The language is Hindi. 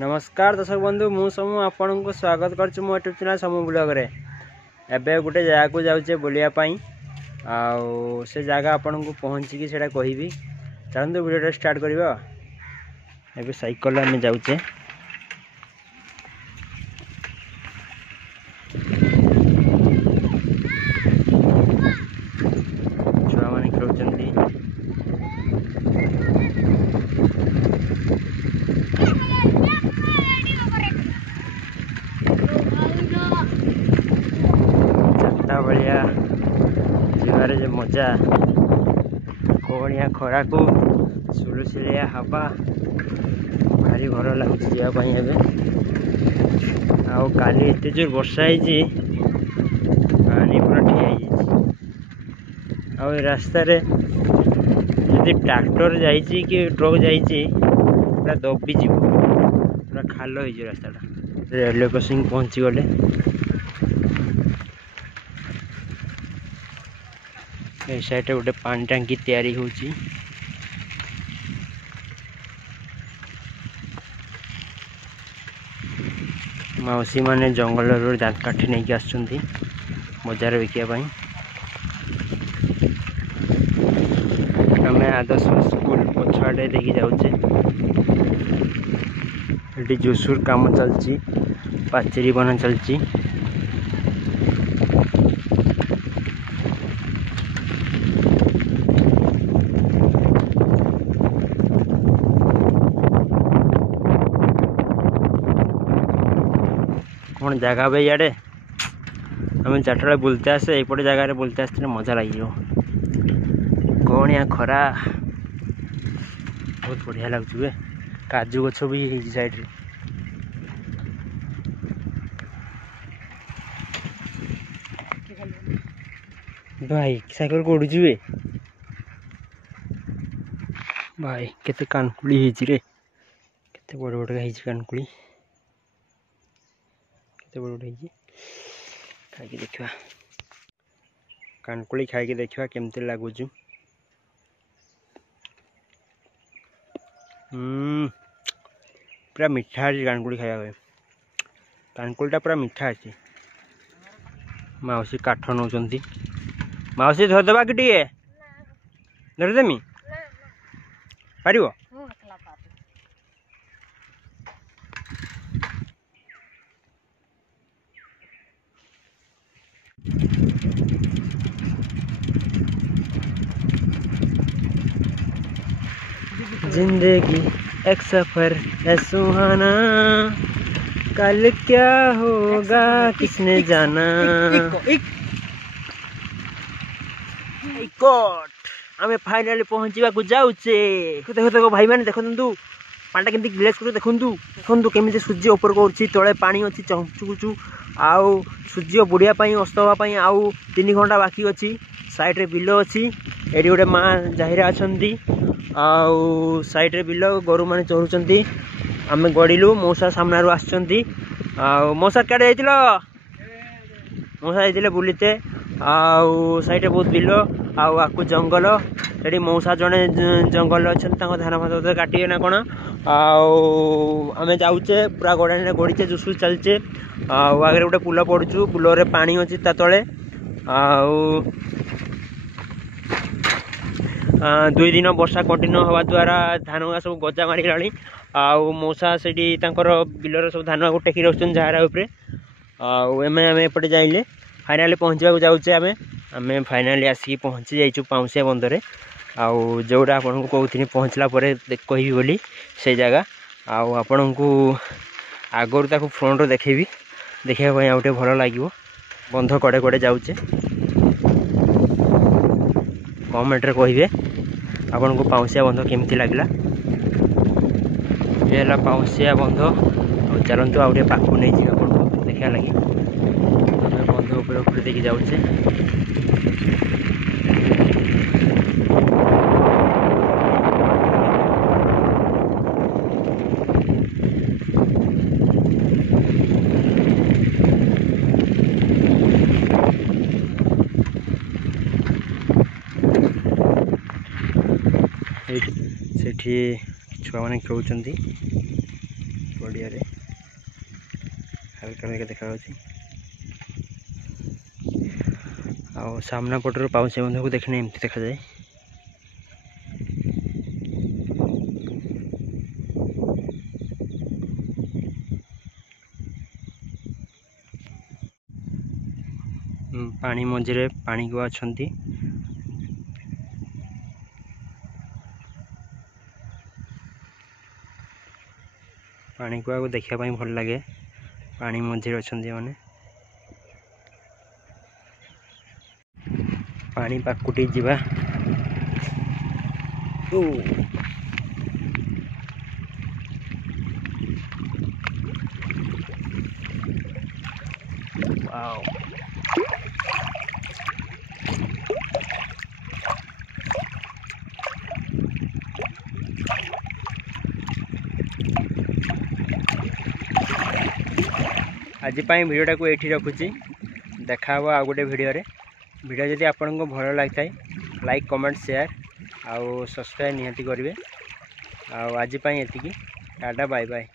नमस्कार दर्शक बंधु मु समूह आपन को स्वागत करछु मो यूट्यूब चैनल समूह ब्लॉग रे। एबे गुटे जगह को जाउचे बुलिया पई आउ से जगह आपन को पहुंची की सेटा कहिबी। चलंतु वीडियो स्टार्ट करबा। एबे साइकिल में जाउचे छुआ माने खेलुचंती। बढ़िया जीवारे जे मजा कोणिया खरा को सुलुसिलिया हवा भारी भर लगुच जावाई। आउ काली एते जोर वर्षा होती पानी पूरा ठिया आउ रास्ता रे यदि ट्रैक्टर जाइए कि ट्रक जाइए पूरा दबी जीव पूरा खाल हो रास्ता। रेलवे क्रॉसिंग पहुंची गले। साइड गोटे पानी टांकी तैयारी होची। मौसी माने जंगल रो दांत काठी नहीं के आछुंती बजार बिकिया पई। हमें आदर्श स्कूल पछाड़े देखी जाउचे। एटी जोसुर काम चलची पाचेरी बना चलची। कौन जगह बे इे आम चार्टा बुलते आसे यपटे जगार बुलते आसते मजा लगे। कौन या खरा बहुत बढ़िया लगे। काजू गछ भी साइड रे। भाई साइकिल को उड़े भाई केते कानकुली रे केते बड़ बड़ कानकुली खाई देखा कानकुली खाई देखा केमती लगुच। पूरा मीठा अच्छी कानकुली खाया कानकुलीटा पूरा मीठा अच्छी। माउसी काठ नौ माउसी धरदेबा कि टे धरदेमी पार जिंदगी एक सफर है सुहाना कल क्या होगा किसने जाना। आमे फाइनली पहुंचवा को जाउचे। देखो देखो भाई माने देखो पानी केमती ग्लेस कर देखु देखु केमी सूर्य ऊपर को तले पानी अच्छी चमचुकुचु आउ सूर्य बुड़िया अस्त हाँपाई आउ 3 घंटा बाकी अच्छी। साइड रे बिल अच्छी एटी गोटे माँ जाहिरा अच्छी आउ साइड रे बिल गोरु माने चरुचंती। आमे गड़िलु मौसा सामना आसुचंती। आउ मौसा क्या जाइतिलो मौसा जाइतिले बुलीते आउ साइड रे बहुत बिल आउ आकु जंगल एटी मौसा जड़े जंगल अच्छा धान फान काटे ना कौन आमे जाऊे पूरा गड़ाणी गड़ीचे जुसु चलचे आगे गोटे पुल पड़ू पुल रे पानी अच्छी ता तले आउ 2 दिन वर्षा कंटिन्यू हवा द्वारा धान सब गजा मारिगला आउ मौसा से बिलर सब धान को टेकी रखुन जहारा उपरे आमे एपटे जाइले फाइनाली पहुँचवा जाऊे। आमे फाइनाली आसिक पहुँची जाइचु पाउसिया बंदरे आउ जोड़ा आपन को कहूँ पहुँचला कहि बोली से जगह आउ आपण को आगर ताकू फ्रंट देखेबी देखा गोटे भल लगे। बंध कड़े कड़े जाऊे कमेंट रे कहिबे आपन को पाउसिया बंध केमती लगला। ये है पाउसिया बंध और चलतु आउ पाखु नहीं जी आपन देखा लगे। आम बंध ऊपर देखी जाऊे। सेठी छुआ मैंने खेलुंट पड़िया हल्का हल्का देखा सामना पटर पाउछे बंध को देखने एमती देखा जाए। पानी मझे पानी गुआ अछंती। पानी गुआ को देखा भल लगे पानी मझे अछंती माने पानी पाकुटी जीवा। वाओ आज वीडियोटा को ये रखुची देखा आ गोटे वीडियो जदि आपन को भल लगता है लाइक कमेंट शेयर आउ सब्सक्राइब निहाती करेंगे। आज ये टाटा बाय बाय।